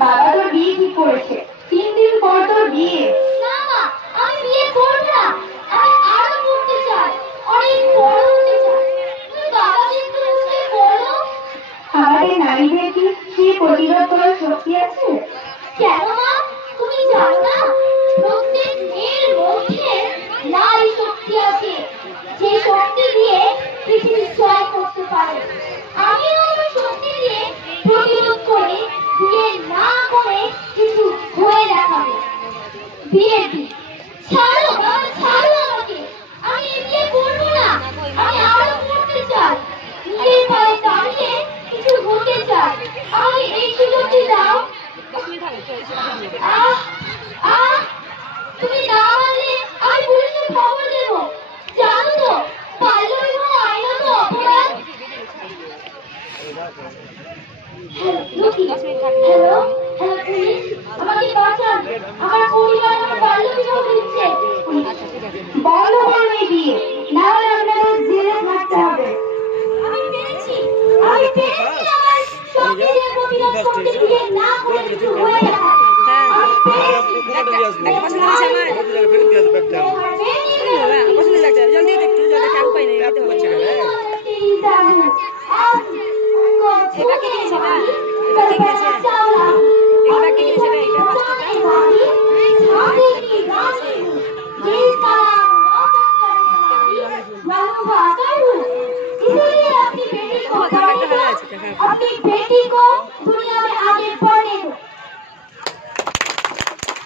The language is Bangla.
বাবা তো বিয়ে ঠিক করেছে, 3 দিন পর তোর বিয়ে। না মা, আমি বিয়ে করব না। আমি আরো পড়তে চাই, অনেক বড় হতে চাই। তুমি বাবাকে একটু বুঝতে বলো। আমাদের নারীদের কি সেই প্রতিরোধ করার শক্তি আছে? কেন মা, তুমি জানো না প্রত্যেক মেয়ের মধ্যে নারী শক্তি আছে, যে শক্তি দিয়ে পৃথিবী জয় করতে পারে। আমিও আমার শক্তি দিয়ে প্রতিরোধ করে বিয়ে না করে কিছু হয়ে দেখাবো। বিয়ে দিই। ছাড়ো বাবা, ছাড়ো আমাকে। আমি বিয়ে করবো না। আমি আরো পড়তে চাই, নিজের পায়ে দাঁড়িয়ে কিছু হতে চাই। আমাকে এই সুযোগটি দাও। আহ আহ, তুমি না মানলে আমি পুলিশে খবর দেব। জানো তো বাল্য বিবাহ আইনত অপরাধ। হ্যালো হ্যালো পুলিশ, আমাকে বাঁচান। আমার পরিবার আমার বাল্য বিবাহ দিচ্ছে। বন্ধ করুন এই বিয়ে, না হলে আপনাদের জেলে থাকতে হবে। আমি পেরেছি আমার শক্তি দিয়ে প্রতিরোধ করতে বিয়ে না করে কিছু হয়ে দেখাবো। আমি পেরেছি। এবার কে দিয়েছে?